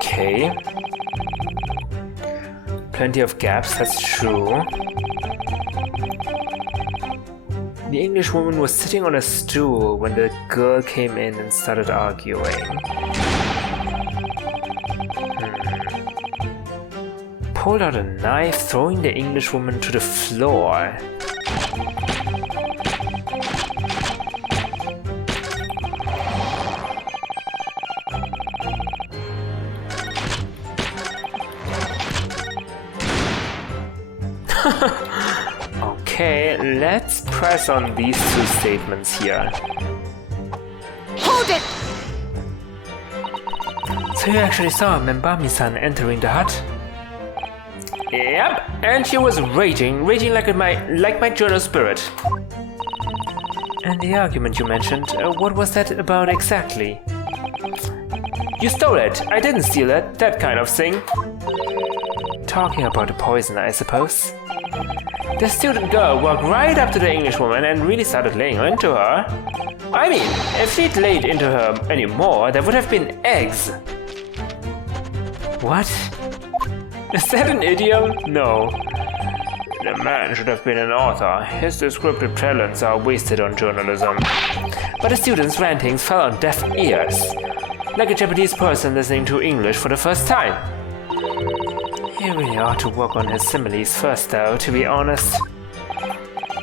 Okay. Plenty of gaps, that's true. The English woman was sitting on a stool when the girl came in and started arguing. Pulled out a knife, throwing the English woman to the floor. Okay, let's press on these two statements here. Hold it! So you actually saw Membami-san entering the hut? Yep, and she was raging like my journal spirit. And the argument you mentioned, what was that about exactly? You stole it, I didn't steal it, that kind of thing. Talking about the poison, I suppose. The student girl walked right up to the English woman and really started laying into her. I mean, if she'd laid into her anymore, there would have been eggs. What? Is that an idiom? No. The man should have been an author. His descriptive talents are wasted on journalism. But the student's rantings fell on deaf ears. Like a Japanese person listening to English for the first time. He really ought to work on his similes first though, to be honest.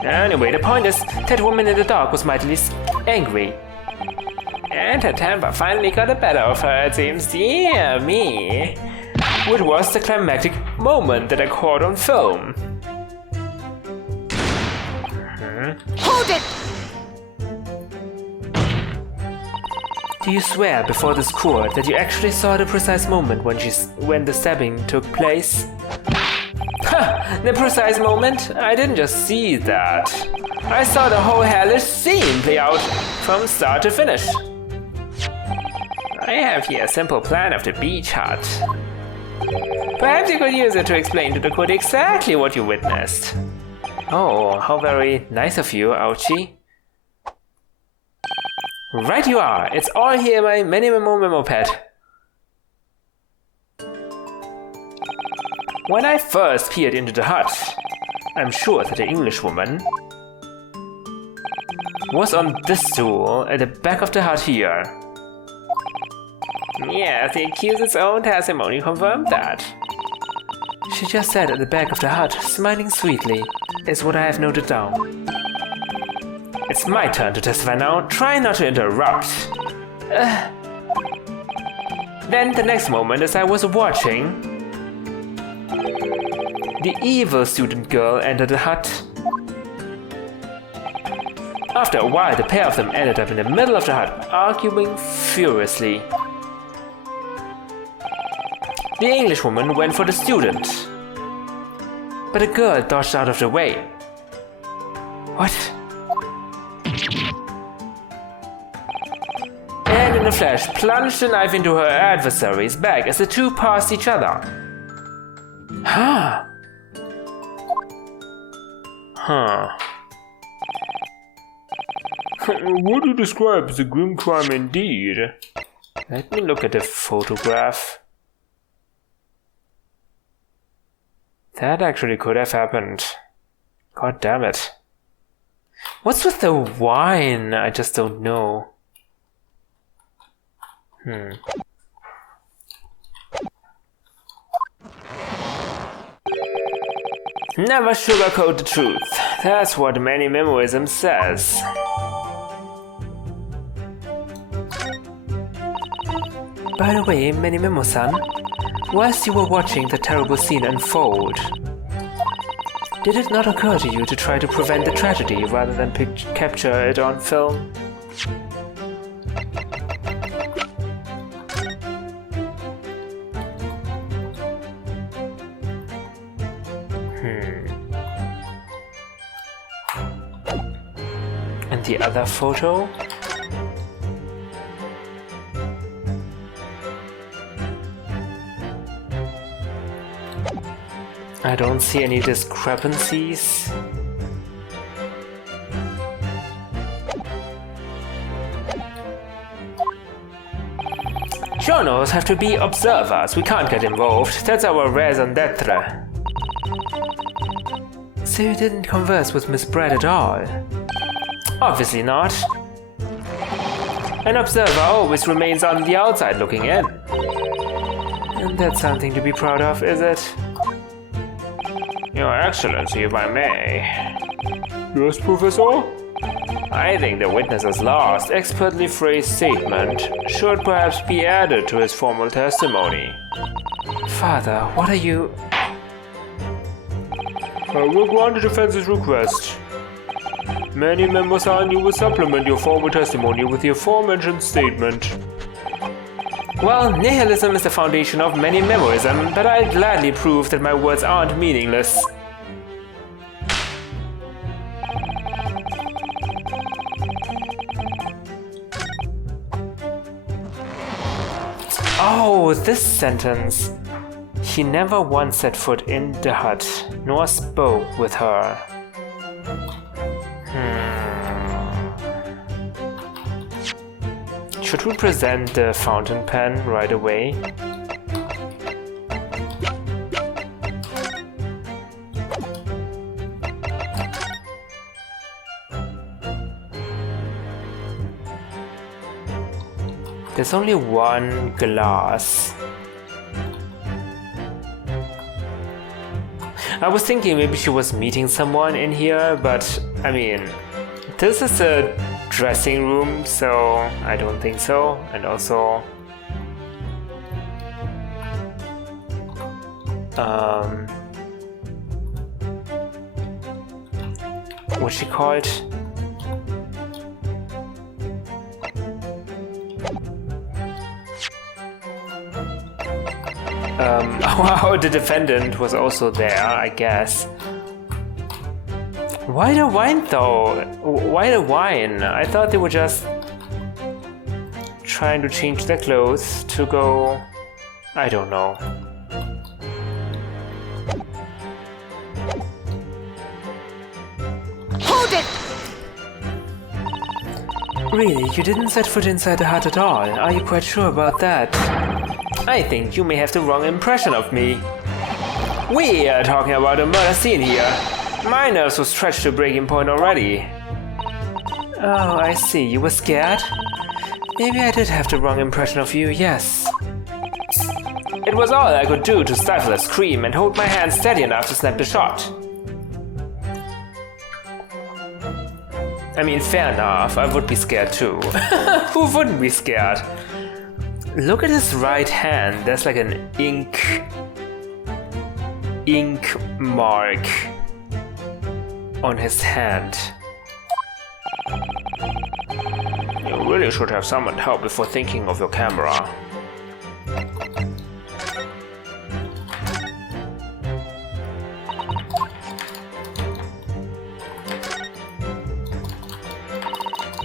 Anyway, the point is, that woman in the dark was mightily angry. And her temper finally got the better of her, it seems. Dear me. Which was the climactic moment that I caught on film. Hold it! Do you swear before this court that you actually saw the precise moment when the stabbing took place? Ha! The precise moment? I didn't just see that. I saw the whole hellish scene play out from start to finish. I have here a simple plan of the beach hut. Perhaps you could use it to explain to the court exactly what you witnessed. Oh, how very nice of you, Ouchie. Right you are! It's all here in my memo pad. When I first peered into the hut, I'm sure that the Englishwoman was on this stool at the back of the hut here. Yes, the accuser's own testimony confirmed that. She just sat at the back of the hut, smiling sweetly, is what I have noted down. It's my turn to testify now, try not to interrupt. Then the next moment, as I was watching, the evil student girl entered the hut. After a while, the pair of them ended up in the middle of the hut, arguing furiously. The Englishwoman went for the student, but the girl dodged out of the way. What? And in a flash, plunged the knife into her adversary's back as the two passed each other. Huh. What you describe as a grim crime indeed. Let me look at the photograph. That actually could have happened. God damn it. What's with the wine? I just don't know. Never sugarcoat the truth. That's what many memoism says. By the way, Memo-san, whilst you were watching the terrible scene unfold, did it not occur to you to try to prevent the tragedy rather than capture it on film? And the other photo? I don't see any discrepancies. Journals have to be observers. We can't get involved. That's our raison d'etre. So you didn't converse with Miss Brett at all? Obviously not. An observer always remains on the outside looking in. And that's something to be proud of, is it? Your Excellency, if I may. Yes, Professor? I think the witness's last, expertly phrased statement should perhaps be added to his formal testimony. Father, what are you... I will grant the defense's request. Many members and you will supplement your formal testimony with the aforementioned statement. Well, nihilism is the foundation of many memorism, but I'll gladly prove that my words aren't meaningless. Oh, this sentence. He never once set foot in the hut, nor spoke with her. Should we present the fountain pen right away? There's only one glass. I was thinking maybe she was meeting someone in here, but I mean, this is a dressing room, so I don't think so. And also, what's she called? Wow, the defendant was also there, I guess. Why the wine though? Why the wine? I thought they were just trying to change their clothes to go... I don't know. Hold it! Really, you didn't set foot inside the hut at all? Are you quite sure about that? I think you may have the wrong impression of me. We are talking about a murder scene here. My nerves were stretched to breaking point already. Oh, I see. You were scared? Maybe I did have the wrong impression of you, yes. It was all I could do to stifle a scream and hold my hand steady enough to snap the shot. I mean, fair enough, I would be scared too. Who wouldn't be scared? Look at his right hand, there's like an ink mark on his hand. You really should have summoned help before thinking of your camera.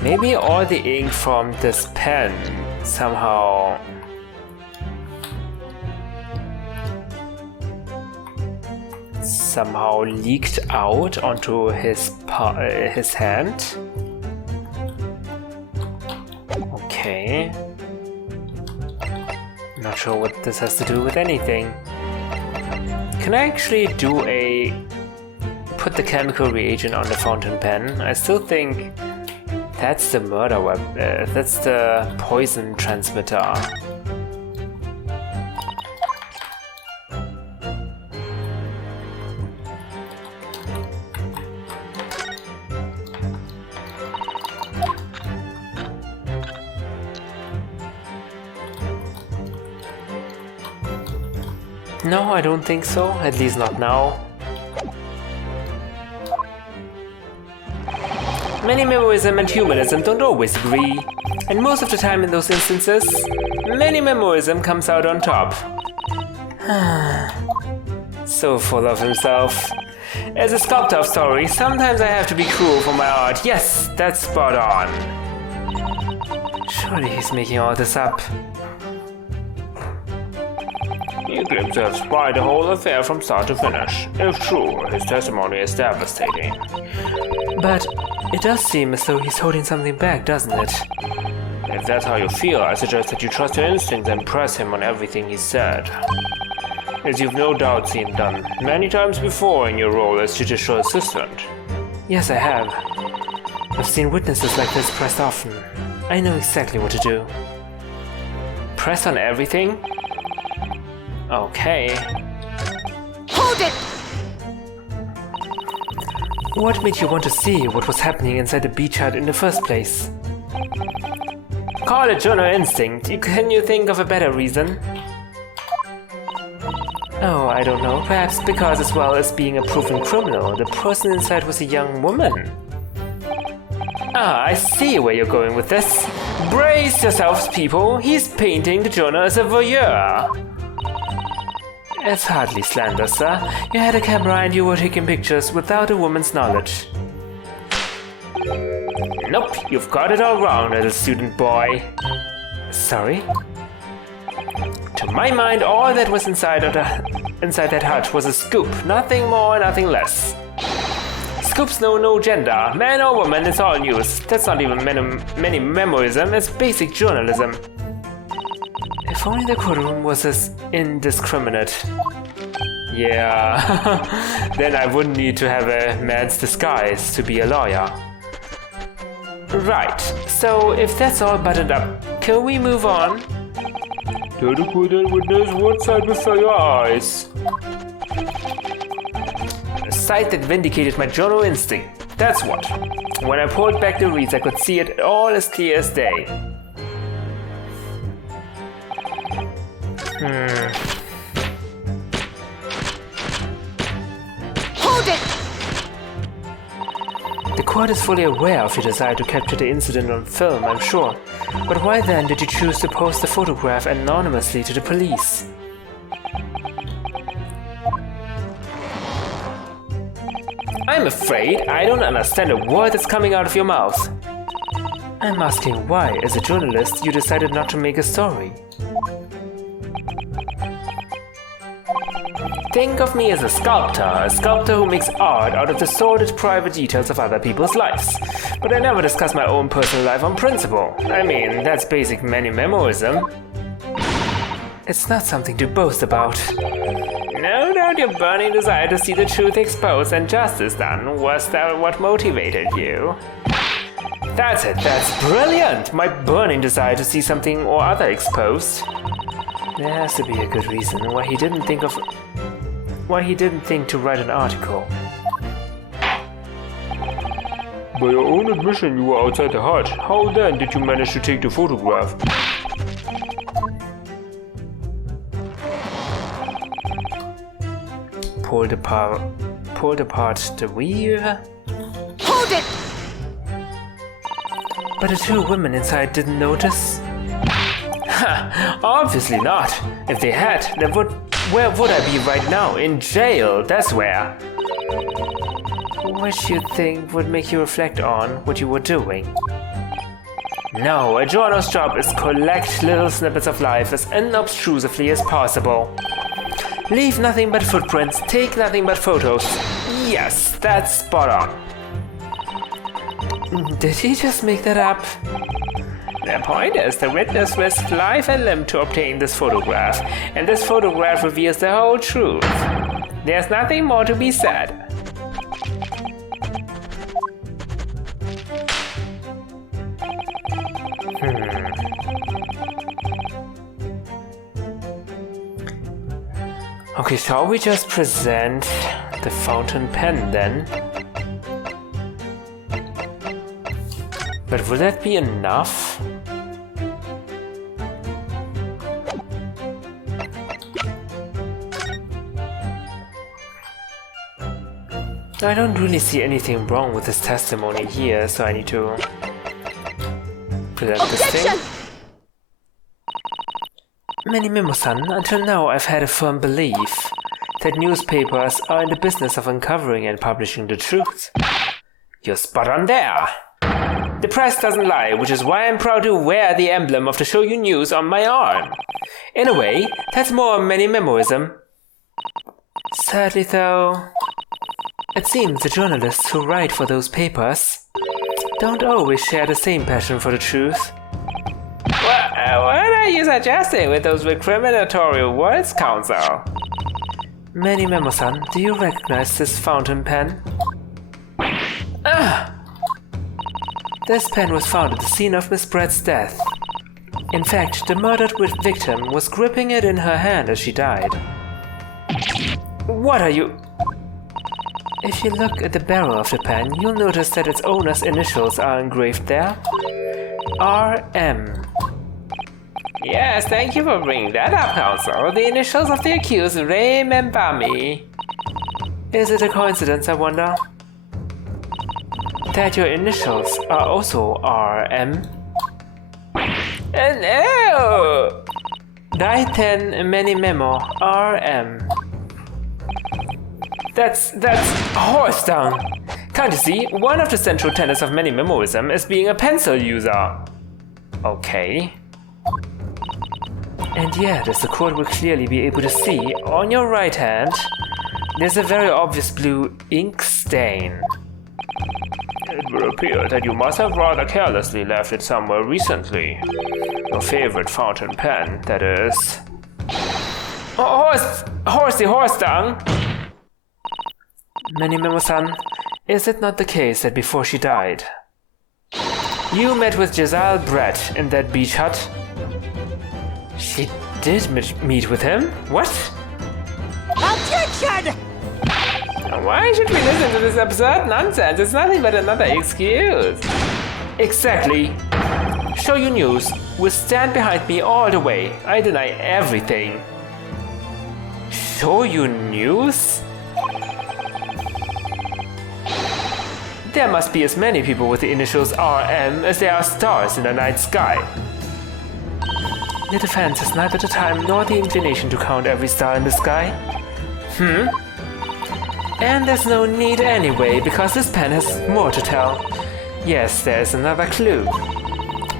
Maybe all the ink from this pen somehow leaked out onto his hand. Okay. Not sure what this has to do with anything. Can I actually put the chemical reagent on the fountain pen? I still think that's the murder weapon. That's the poison transmitter. No, I don't think so. At least not now. Many memorism and humanism don't always agree, and most of the time in those instances, many memorism comes out on top. So full of himself. As a sculptor of story, sometimes I have to be cruel for my art. Yes, that's spot on. Surely he's making all this up. He claims to have spied the whole affair from start to finish. If true, his testimony is devastating. But it does seem as though he's holding something back, doesn't it? if that's how you feel, I suggest that you trust your instincts and press him on everything he said. As you've no doubt seen done many times before in your role as judicial assistant. Yes, I have. I've seen witnesses like this pressed often. I know exactly what to do. Press on everything? Okay. Hold it! What made you want to see what was happening inside the beach hut in the first place? Call it journal instinct. Can you think of a better reason? Oh, I don't know. Perhaps because, as well as being a proven criminal, the person inside was a young woman. Ah, I see where you're going with this. Brace yourselves, people. He's painting the journal as a voyeur. It's hardly slander, sir. You had a camera and you were taking pictures without a woman's knowledge. Nope, you've got it all wrong, little student boy. Sorry? To my mind, all that was inside that hut was a scoop. Nothing more, nothing less. Scoops know no gender. Man or woman, it's all news. That's not even many memorism, it's basic journalism. If only the courtroom was as indiscriminate. Yeah, then I wouldn't need to have a man's disguise to be a lawyer. Right, so if that's all buttoned up, can we move on? Adequate and witness what sight before your eyes? A sight that vindicated my journal instinct. That's what. When I pulled back the reeds, I could see it all as clear as day. Hold it! The court is fully aware of your desire to capture the incident on film, I'm sure. But why then did you choose to post the photograph anonymously to the police? I'm afraid I don't understand a word that's coming out of your mouth. I'm asking why, as a journalist, you decided not to make a story. Think of me as a sculptor who makes art out of the sordid private details of other people's lives. But I never discuss my own personal life on principle. I mean, that's basic memorism. It's not something to boast about. No doubt your burning desire to see the truth exposed and justice done. Was that what motivated you? That's it, that's brilliant! My burning desire to see something or other exposed. There has to be a good reason why he didn't think to write an article. By your own admission, you were outside the hut. How then did you manage to take the photograph? Pulled apart the weave. Hold it! But the two women inside didn't notice? Obviously not. If they had, then where would I be right now? In jail, that's where. Which you'd think would make you reflect on what you were doing. No, a journal's job is collect little snippets of life as unobtrusively as possible. Leave nothing but footprints, take nothing but photos. Yes, that's spot on. Did he just make that up? The point is, the witness risked life and limb to obtain this photograph, and this photograph reveals the whole truth. There's nothing more to be said. Okay, shall we just present the fountain pen then? But will that be enough? I don't really see anything wrong with this testimony here, so I need to present this thing. Memo-san, until now I've had a firm belief that newspapers are in the business of uncovering and publishing the truth. You're spot on there. The press doesn't lie, which is why I'm proud to wear the emblem of the Shoyu News on my arm. In a way, that's more memorism. Sadly though, it seems the journalists who write for those papers don't always share the same passion for the truth. What are you suggesting with those recriminatorial words, Counsel? Many Memo-san, do you recognize this fountain pen? This pen was found at the scene of Miss Brett's death. In fact, the murdered victim was gripping it in her hand as she died. What are you... If you look at the barrel of the pen, you'll notice that its owner's initials are engraved there. RM. Yes, thank you for bringing that up, Counsel. The initials of the accused remember me. Is it a coincidence, I wonder? That your initials are also RM? No! Daiten many memo RM. That's horse dung. Can't you see? One of the central tenets of many memoism is being a pencil user. Okay. And yet, as the court will clearly be able to see, on your right hand, there's a very obvious blue ink stain. It would appear that you must have rather carelessly left it somewhere recently. Your favorite fountain pen, that is. Horsey horse dung. Many Memo-san, is it not the case that before she died, you met with Jezal Brett in that beach hut? She did meet with him? What? Objection! Why should we listen to this absurd nonsense? It's nothing but another excuse. Exactly. Show you news will stand behind me all the way. I deny everything. Show you news? There must be as many people with the initials RM as there are stars in the night sky. The defense has neither the time nor the inclination to count every star in the sky. And there's no need anyway, because this pen has more to tell. Yes, there's another clue.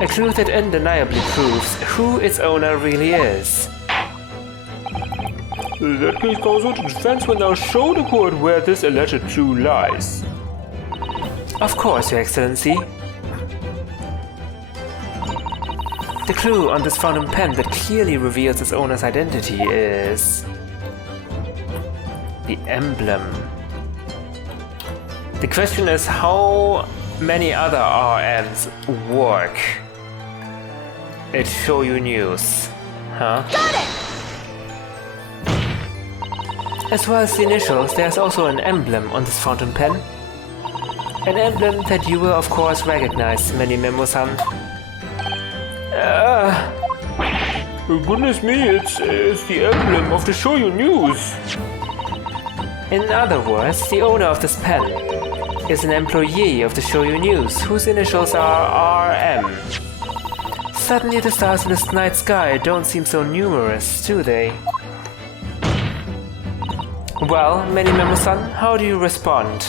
A clue that undeniably proves who its owner really is. In that case, Counsel, the defense will now show the court where this alleged clue lies. Of course, Your Excellency. The clue on this fountain pen that clearly reveals its owner's identity is the emblem. The question is how many other RMs work at Show You News, huh? Got it! As well as the initials, there's also an emblem on this fountain pen. An emblem that you will of course recognize, Many Memo-san. Goodness me, it's the emblem of the Show You News. In other words, the owner of this pen is an employee of the Show You News, whose initials are RM. Suddenly the stars in this night sky don't seem so numerous, do they? Well, Many Memo-san, how do you respond?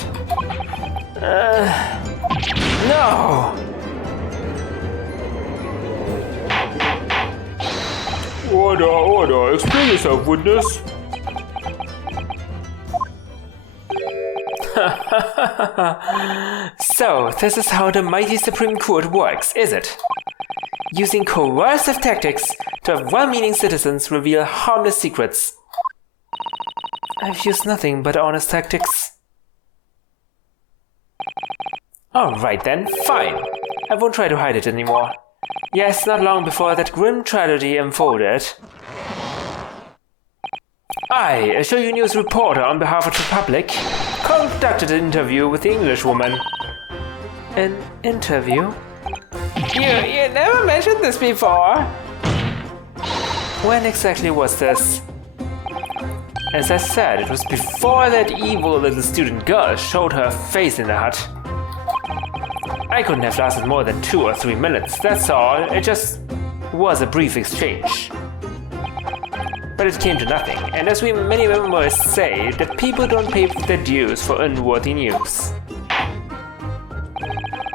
No! Order, explain yourself, witness. So, this is how the mighty Supreme Court works, is it? Using coercive tactics to have well-meaning citizens reveal harmless secrets. I've used nothing but honest tactics. Alright then, fine. I won't try to hide it anymore. Yes, not long before that grim tragedy unfolded, I, a Show You News reporter on behalf of the public, conducted an interview with the Englishwoman. An interview? You never mentioned this before. When exactly was this? As I said, it was before that evil little student girl showed her face in the hut. I couldn't have lasted more than 2 or 3 minutes, that's all. It just was a brief exchange. But it came to nothing, and as many members say, that people don't pay their dues for unworthy news.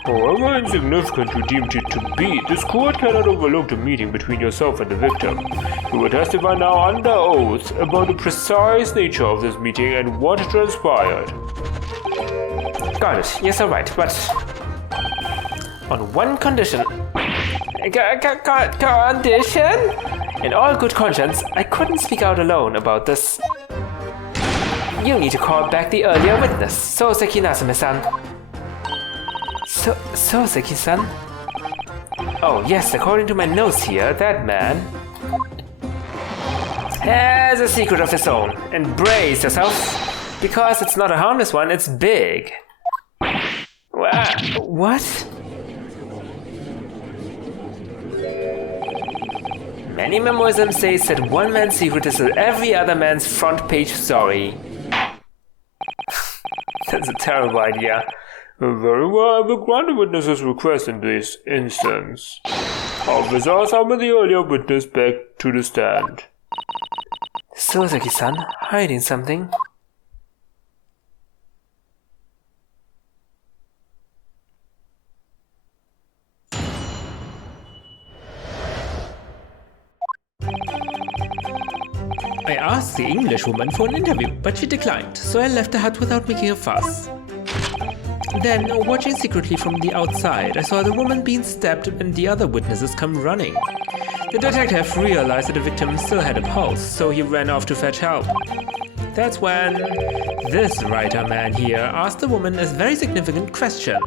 However insignificant you deemed it to be, this court cannot overlook the meeting between yourself and the victim. You will testify now under oath about the precise nature of this meeting and what transpired. Got it, yes, alright, but on one condition. Condition? In all good conscience, I couldn't speak out alone about this. You need to call back the earlier witness, Soseki Natsume-san. Soseki-san? Oh yes, according to my notes here, that man has a secret of his own. And brace yourself, because it's not a harmless one, it's big. What? Many memoirism says that one man's secret is every other man's front page story. That's a terrible idea. Very well, I will grant the witness's request in this instance. Officer, summon the earlier witness back to the stand. Soseki-san, hiding something? I asked the Englishwoman for an interview, but she declined, so I left the hut without making a fuss. Then, watching secretly from the outside, I saw the woman being stabbed and the other witnesses come running. The detective realized that the victim still had a pulse, so he ran off to fetch help. That's when this writer man here asked the woman a very significant question.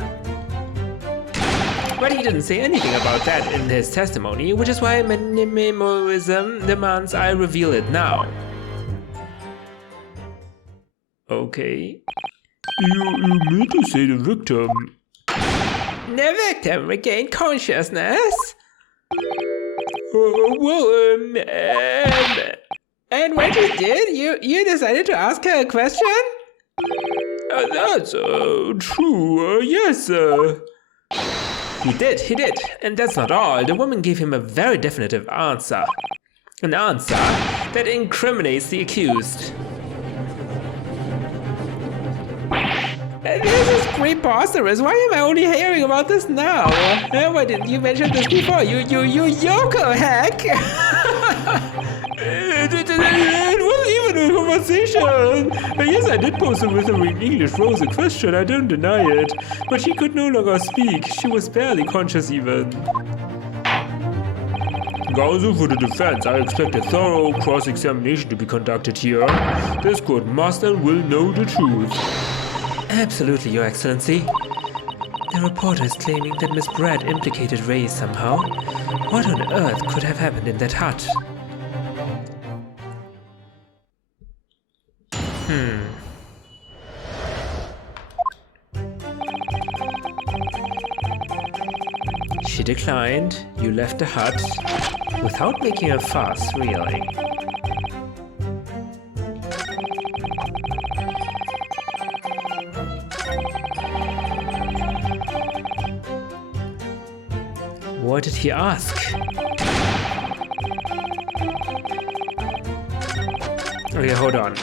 But he didn't say anything about that in his testimony, which is why minimalism demands I reveal it now. Okay. You mean to say the victim? The victim regained consciousness? And when she did, you decided to ask her a question? That's true, yes. He did, and that's not all. The woman gave him a very definitive answer. An answer that incriminates the accused. This is preposterous. Why am I only hearing about this now? Why didn't you mention this before? You Yokel hack! It wasn't even a conversation. Yes, I did pose her with her in English Rose a question, I don't deny it. But she could no longer speak. She was barely conscious even. Counsel for the defense, I expect a thorough cross-examination to be conducted here. This court must and will know the truth. Absolutely, Your Excellency. The reporter is claiming that Miss Brad implicated Ray somehow. What on earth could have happened in that hut? She declined, you left the hut, without making a fuss, really. What did he ask? Okay, hold on.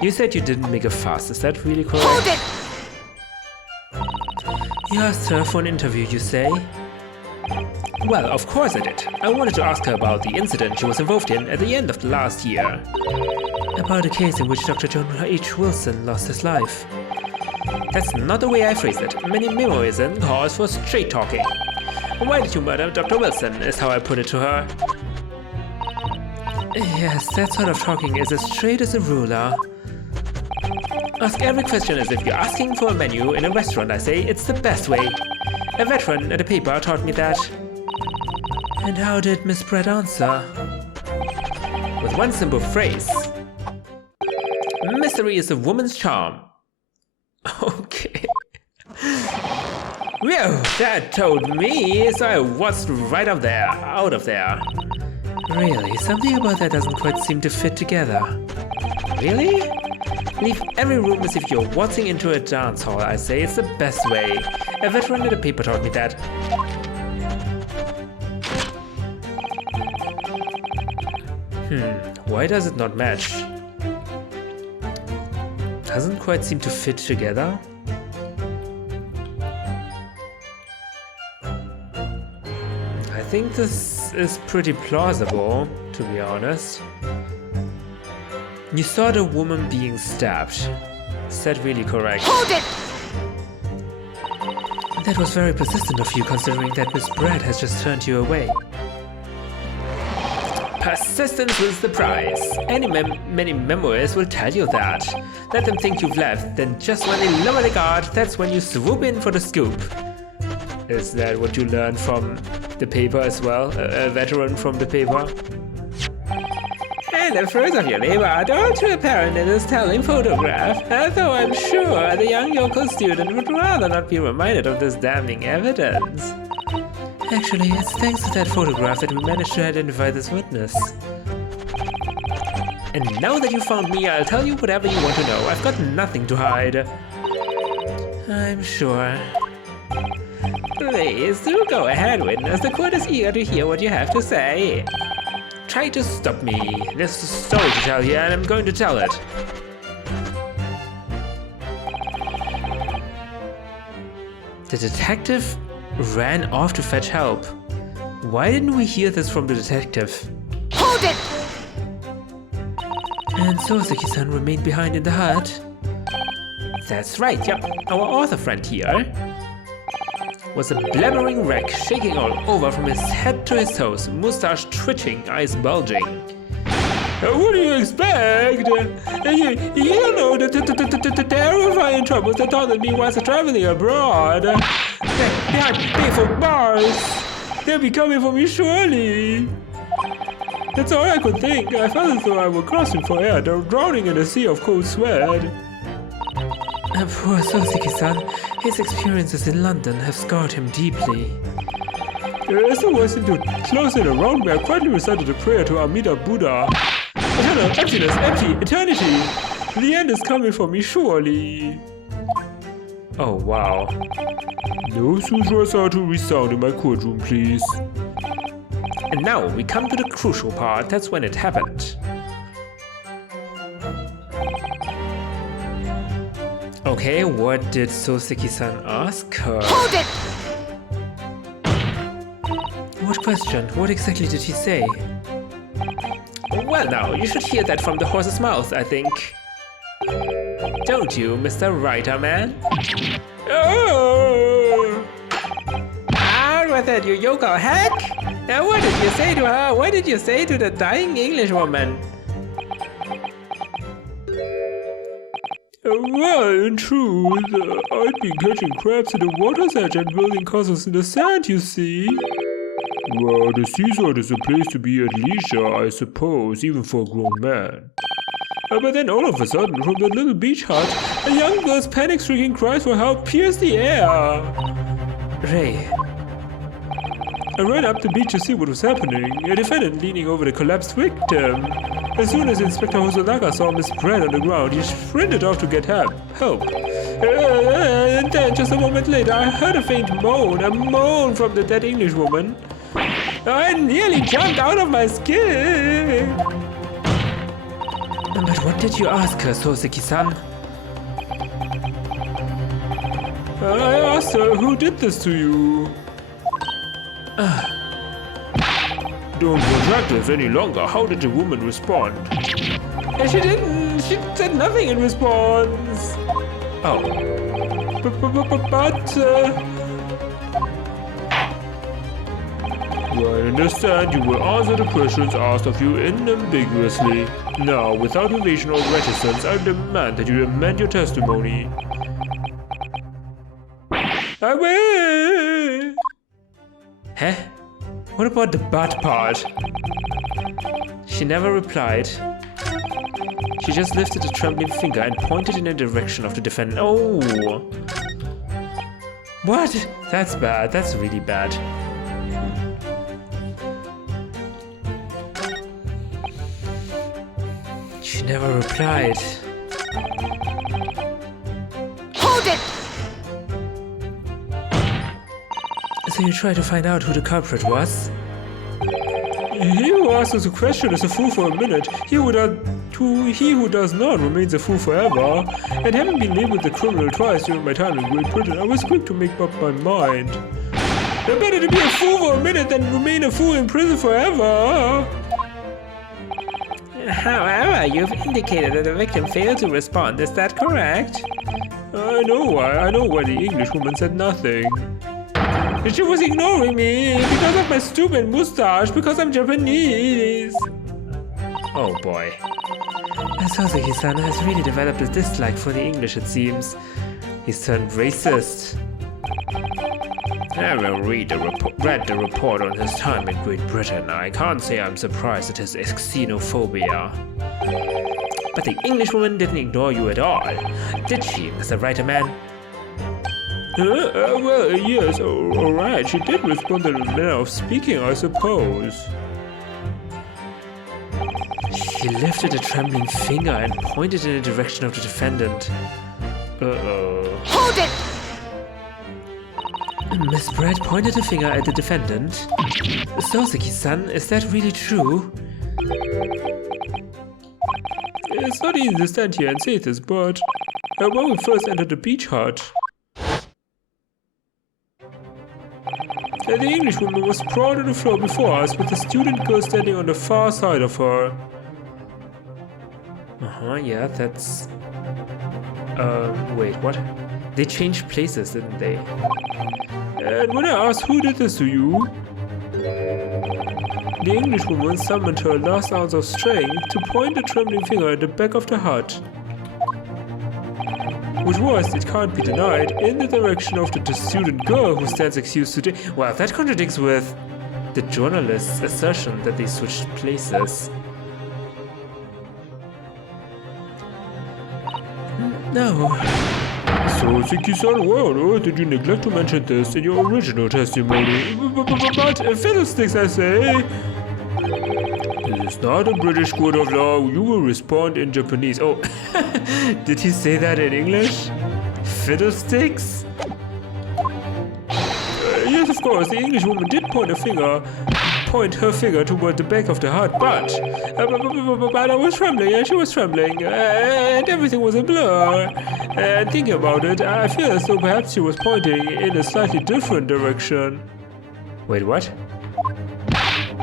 You said you didn't make a fuss, is that really correct? Hold it! You asked her for an interview, you say? Well, of course I did. I wanted to ask her about the incident she was involved in at the end of the last year. About a case in which Dr. John H. Wilson lost his life. That's not the way I phrased it. Minimalism calls for straight talking. Why did you murder Dr. Wilson, is how I put it to her. Yes, that sort of talking is as straight as a ruler. Ask every question as if you're asking for a menu in a restaurant, I say. It's the best way. A veteran at a paper taught me that. And how did Miss Brett answer? With one simple phrase. Mystery is a woman's charm. Okay. Well, that told me, so I waltzed right out of there. Really, something about that doesn't quite seem to fit together. Really? Leave every room as if you're waltzing into a dance hall, I say. It's the best way. A veteran at a paper taught me that. Why does it not match? Doesn't quite seem to fit together. I think this is pretty plausible, to be honest. You saw the woman being stabbed. Is that really correct? Hold it! That was very persistent of you, considering that Miss Brad has just turned you away. Persistence wins the prize. Many memoirs will tell you that. Let them think you've left, then just when they lower the guard, that's when you swoop in for the scoop. Is that what you learned from the paper as well? A veteran from the paper? And the fruits of your labor are all too apparent in this telling photograph, although I'm sure the young Yokel student would rather not be reminded of this damning evidence. Actually, it's thanks to that photograph that we managed to identify this witness. And now that you found me, I'll tell you whatever you want to know. I've got nothing to hide. I'm sure. Please do go ahead, witness. The court is eager to hear what you have to say. Try to stop me. There's a story to tell here, and I'm going to tell it. The detective ran off to fetch help. Why didn't we hear this from the detective? Hold it! And Soseki-san remained behind in the hut. That's right, yep. Our author friend here was a blabbering wreck, shaking all over from his head to his toes, mustache twitching, eyes bulging. What do you expect? You know the terrifying troubles that taunted me whilst traveling abroad. Behind painful bars. They'll be coming for me surely. That's all I could think. I felt as though I were crossing for air, drowning in a sea of cold sweat. Poor Soseki-san. His experiences in London have scarred him deeply. As the words seemed to close in around me, I quietly recited a prayer to Amida Buddha. Eternal emptiness, empty, eternity. The end is coming for me surely. Oh wow. No sutras are to resound in my courtroom, please. And now we come to the crucial part. That's when it happened. Okay, what did Soseki-san ask her? Hold it! What question? What exactly did he say? Well now, you should hear that from the horse's mouth, I think. Don't you, Mr. Writer Man? Oh! Out with it, you Yokel hack! Now what did you say to her? What did you say to the dying Englishwoman? Well, in truth, I'd been catching crabs at the water's edge and building castles in the sand, you see. Well, the seaside is a place to be at leisure, I suppose, even for a grown man. But then all of a sudden, from that little beach hut, a young girl's panic-stricken cries for help pierced the air. Ray. I ran up the beach to see what was happening, a defendant leaning over the collapsed victim. As soon as Inspector Hosonaga saw Miss Brad on the ground, he sprinted off to get help. And then, just a moment later, I heard a faint moan, a moan from the dead Englishwoman. I nearly jumped out of my skin. But what did you ask her, Soseki-san? I asked her, who did this to you? Don't protract this any longer. How did the woman respond? She didn't. She said nothing in response. Oh. But I understand you will answer the questions asked of you unambiguously. Now, without evasion or reticence, I demand that you amend your testimony. I will! Huh? What about the butt part? She never replied. She just lifted a trembling finger and pointed in the direction of the defendant. Oh! What? That's bad. That's really bad. She never replied. Hold it! So you tried to find out who the culprit was? He who asks us a question is a fool for a minute. He who does not remains a fool forever. And having been labeled a criminal twice during my time in Great Britain, I was quick to make up my mind. Better to be a fool for a minute than remain a fool in prison forever. However, you've indicated that the victim failed to respond. Is that correct? I know why the English woman said nothing. She was ignoring me because of my stupid mustache, because I'm Japanese. Oh boy. Soseki-san has really developed a dislike for the English, it seems. He's turned racist. Having read the report on his time in Great Britain, I can't say I'm surprised at his xenophobia. But the Englishwoman didn't ignore you at all, did she, Mr. Writer Man? Well, yes, alright. She did respond in a manner of speaking, I suppose. She lifted a trembling finger and pointed in the direction of the defendant. Hold it! Miss Brett pointed a finger at the defendant. Soseki-san, is that really true? It's not easy to stand here and say this, but when we first entered the beach hut, the Englishwoman was sprawled on the floor before us with the student girl standing on the far side of her. Yeah, that's... wait, what? They changed places, didn't they? And when I asked who did this to you, the Englishwoman summoned her last ounce of strength to point a trembling finger at the back of the hut, which was, it can't be denied, in the direction of the student girl who stands accused today. Well, that contradicts with the journalist's assertion that they switched places. No. Soseki-san, why on earth did you neglect to mention this in your original testimony? But fiddlesticks, I say! This is not a British court of law. You will respond in Japanese. Oh, did he say that in English? Fiddlesticks? Yes, of course, the Englishwoman did point her finger toward the back of the hut, but I was trembling, and she was trembling, and everything was a blur. And thinking about it, I feel as though perhaps she was pointing in a slightly different direction. Wait, what?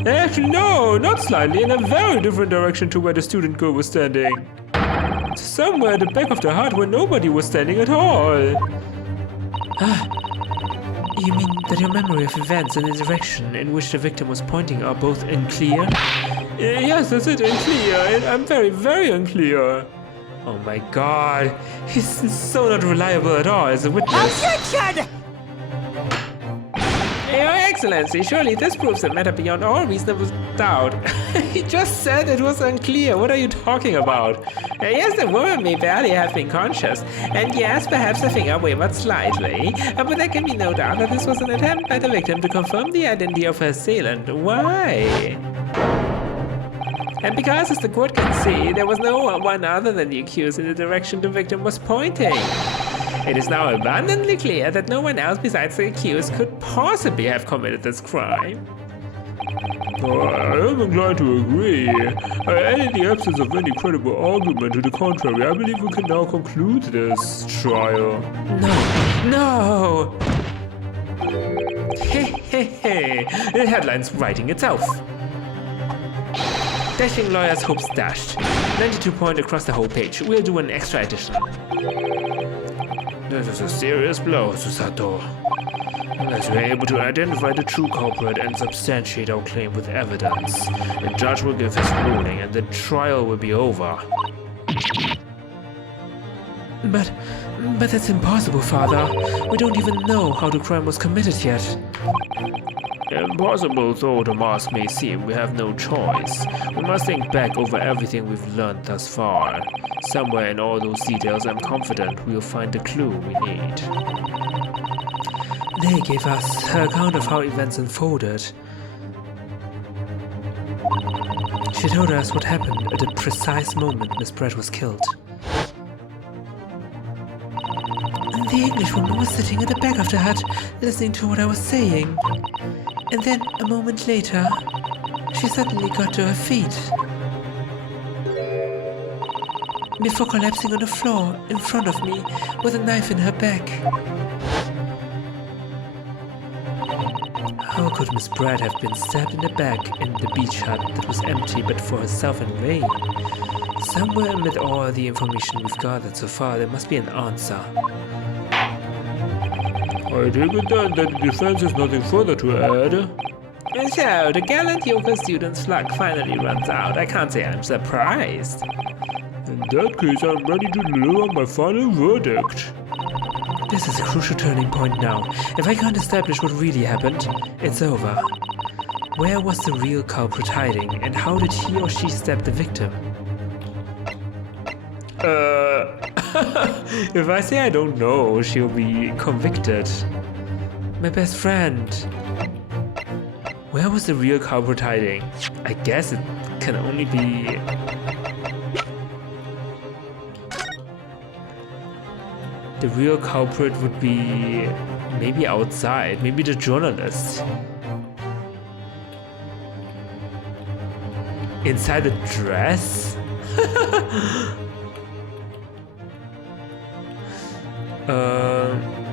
Actually, no, not slightly, in a very different direction to where the student girl was standing. Somewhere at the back of the hut where nobody was standing at all. You mean that your memory of events and the direction in which the victim was pointing are both unclear? Yes, that's it, unclear. I'm very, very unclear. Oh my god, he's so not reliable at all as a witness. Objection! Your Excellency, surely this proves the matter beyond all reasonable doubt. He just said it was unclear. What are you talking about? Yes, the woman may barely have been conscious. And yes, perhaps the finger wavered slightly. But there can be no doubt that this was an attempt by the victim to confirm the identity of her assailant. Why? And because, as the court can see, there was no one other than the accused in the direction the victim was pointing. It is now abundantly clear that no one else besides the accused could possibly have committed this crime. I am inclined to agree. And in the absence of any credible argument to the contrary, I believe we can now conclude this trial. No! Hey, the headline's writing itself. Dashing lawyer's hopes dashed. 92 point across the whole page. We'll do an extra edition. This is a serious blow, Susato. Unless we're able to identify the true culprit and substantiate our claim with evidence, the judge will give his ruling and the trial will be over. But that's impossible, Father. We don't even know how the crime was committed yet. Impossible though the mask may seem, we have no choice. We must think back over everything we've learned thus far. Somewhere in all those details, I'm confident we'll find the clue we need. They gave us her account of how events unfolded. She told us what happened at the precise moment Miss Brett was killed. The Englishwoman was sitting at the back of the hut, listening to what I was saying. And then, a moment later, she suddenly got to her feet. Before collapsing on the floor in front of me with a knife in her back. How could Miss Brett have been stabbed in the back in the beach hut that was empty but for herself and Ray? Somewhere amid all the information we've gathered so far, there must be an answer. I take it then that the defense has nothing further to add. And so, the gallant Yokel student's luck finally runs out. I can't say I'm surprised. In that case, I'm ready to deliver my final verdict. This is a crucial turning point now. If I can't establish what really happened, it's over. Where was the real culprit hiding, and how did he or she stab the victim? If I say I don't know, she'll be convicted. My best friend. Where was the real culprit hiding? I guess it can only be... The real culprit would be maybe outside, maybe the journalist. Inside the dress?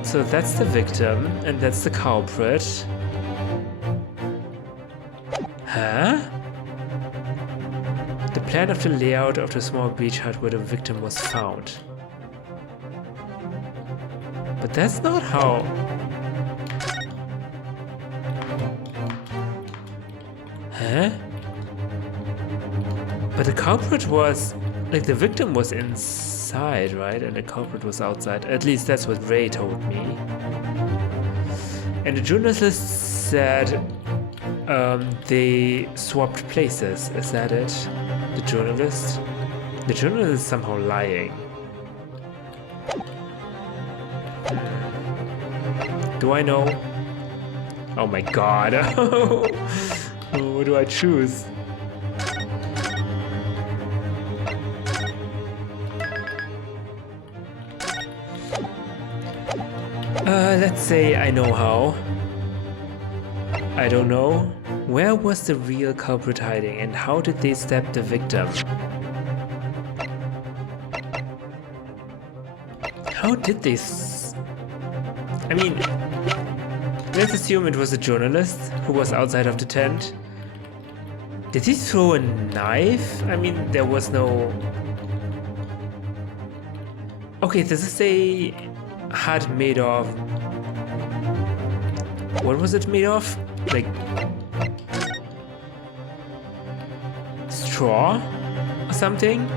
So that's the victim, and that's the culprit. Huh? The plan of the layout of the small beach hut where the victim was found. But that's not how... Huh? But the culprit was... Like, the victim was inside, right? And the culprit was outside. At least that's what Ray told me. And the journalist said they swapped places. Is that it? The journalist? The journalist is somehow lying. Do I know? Oh my god. What do I choose? Let's say I know how. I don't know. Where was the real culprit hiding, and how did they stab the victim? How did they... I mean, let's assume it was a journalist who was outside of the tent. Did he throw a knife? I mean, there was no... Okay, this is a hut made of... What was it made of? Like... straw? Or something?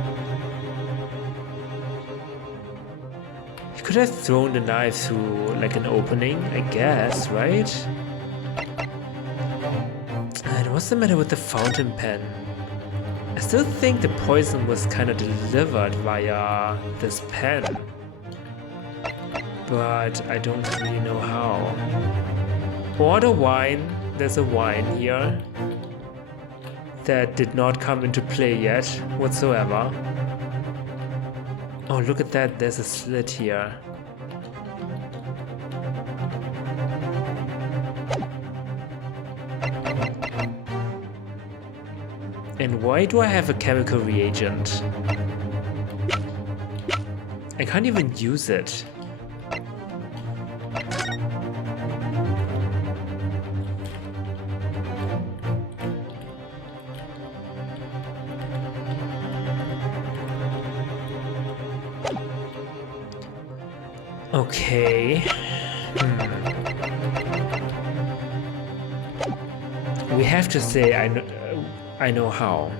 He could have thrown the knife through like an opening, I guess, right? And what's the matter with the fountain pen? I still think the poison was kind of delivered via this pen. But I don't really know how. Or the wine. There's a wine here that did not come into play yet whatsoever. Oh, look at that. There's a slit here. And why do I have a chemical reagent? I can't even use it. Okay. We have to say I know how.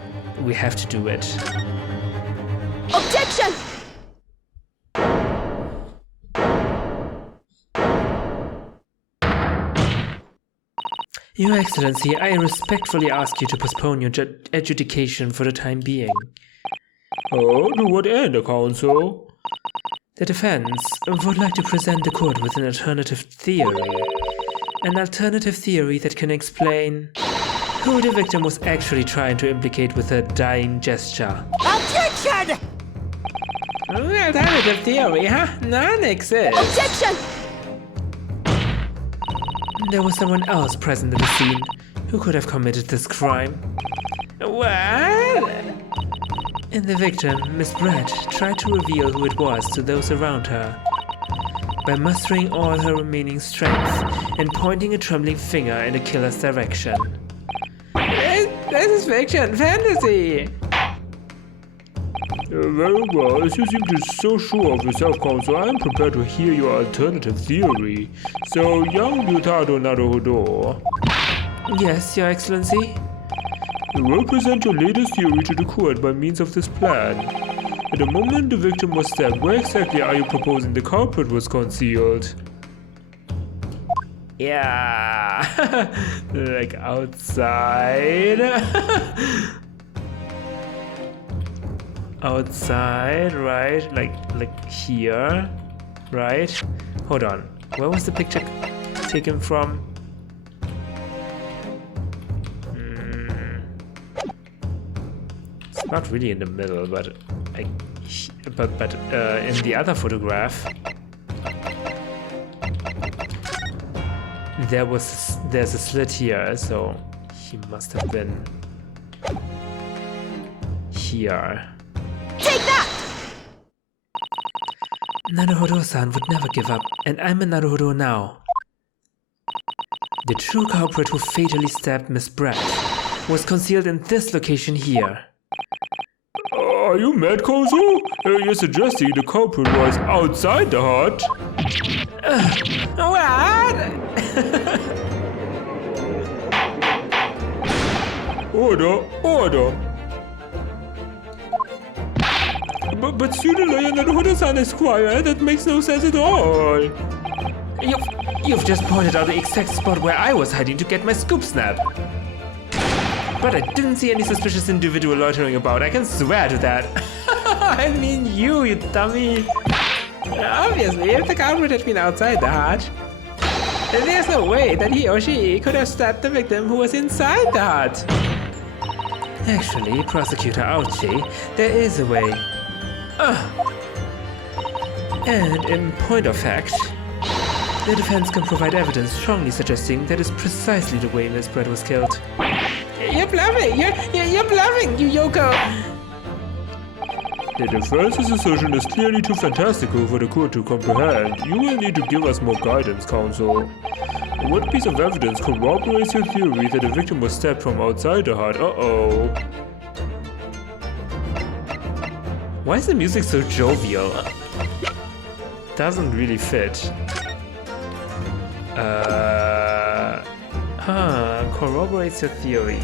We have to do it. Objection! Your Excellency, I respectfully ask you to postpone your adjudication for the time being. Oh, to what end, Counsel? The defense would like to present the court with an alternative theory. An alternative theory that can explain who the victim was actually trying to implicate with her dying gesture. Objection! Alternative theory, huh? None exists. Objection! There was someone else present in the scene who could have committed this crime. What? And the victim, Miss Brett, tried to reveal who it was to those around her by mustering all her remaining strength and pointing a trembling finger in the killer's direction. This is fiction, fantasy! Very well, as you seem to be so sure of yourself, Counsel, I am prepared to hear your alternative theory. So, young Ryunosuke Naruhodo. Yes, Your Excellency? You will present your latest theory to the court by means of this plan. At the moment the victim was stabbed, where exactly are you proposing the culprit was concealed? Yeah, like outside. Outside, right? Like here, right? Hold on. Where was the picture taken from? It's not really in the middle, but in the other photograph, there's a slit here, so he must have been here. Take that! Naruhodo-san would never give up, and I'm a Naruhodo now. The true culprit who fatally stabbed Miss Brett was concealed in this location here. Are you mad, Counsel? You're suggesting the culprit was outside the hut? What? Order! But student lawyer Naruhodo-san is quiet. That makes no sense at all. You've just pointed out the exact spot where I was hiding to get my scoop snap. But I didn't see any suspicious individual loitering about, I can swear to that. I mean you dummy. Obviously, if the culprit had been outside the hut, then there's no way that he or she could have stabbed the victim who was inside the hut. Actually, Prosecutor Ouchie, there is a way. And in point of fact, the defense can provide evidence strongly suggesting that is precisely the way Miss Brett was killed. You're bluffing! You're bluffing, you Yokel! The defense's assertion is clearly too fantastical for the court to comprehend. You will need to give us more guidance, Counsel. What piece of evidence corroborates your theory that the victim was stabbed from outside the hut? Uh-oh. Why is the music so jovial? Doesn't really fit. Corroborates your theory.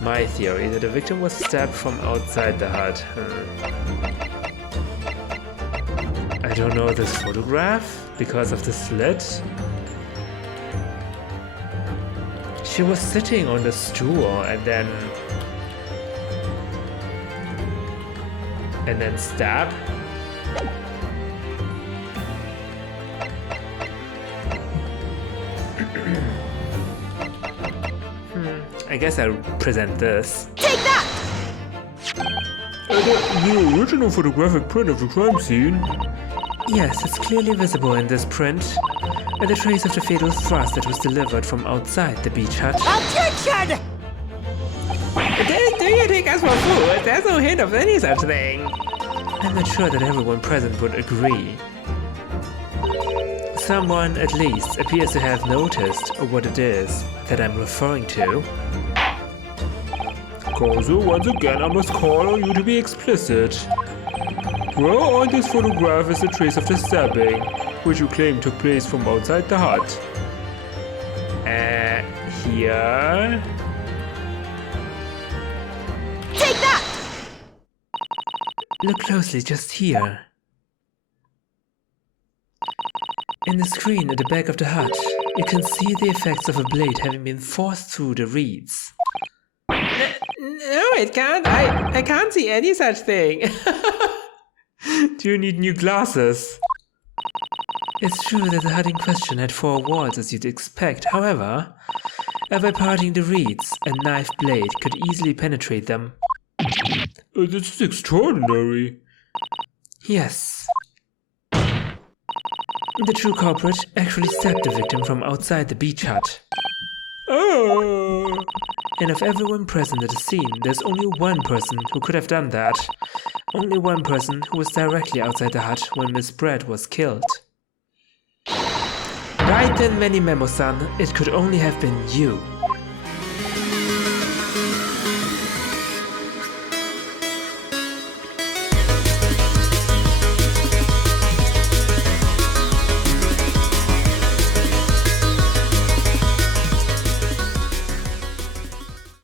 My theory that the victim was stabbed from outside the hut. I don't know this photograph because of the slit. She was sitting on the stool and then stabbed. I guess I'll present this. Take that! The original photographic print of the crime scene? Yes, it's clearly visible in this print. And the trace of the fatal thrust that was delivered from outside the beach hut. Objection! Do you take us for fools? There's no hint of any such thing. I'm not sure that everyone present would agree. Someone, at least, appears to have noticed what it is that I'm referring to. Counsel, once again I must call on you to be explicit. Where on this photograph is the trace of the stabbing, which you claim took place from outside the hut? Here? Take that! Look closely, just here. In the screen at the back of the hut, you can see the effects of a blade having been forced through the reeds. No, it can't. I can't see any such thing. Do you need new glasses? It's true that the hut in question had 4 walls as you'd expect. However, by parting the reeds, a knife blade could easily penetrate them. This is extraordinary. Yes. The true culprit actually stabbed the victim from outside the beach hut. Oh. And of everyone present at the scene, there's only one person who could have done that. Only one person who was directly outside the hut when Miss Brett was killed. Right then, Many Memo-san, it could only have been you.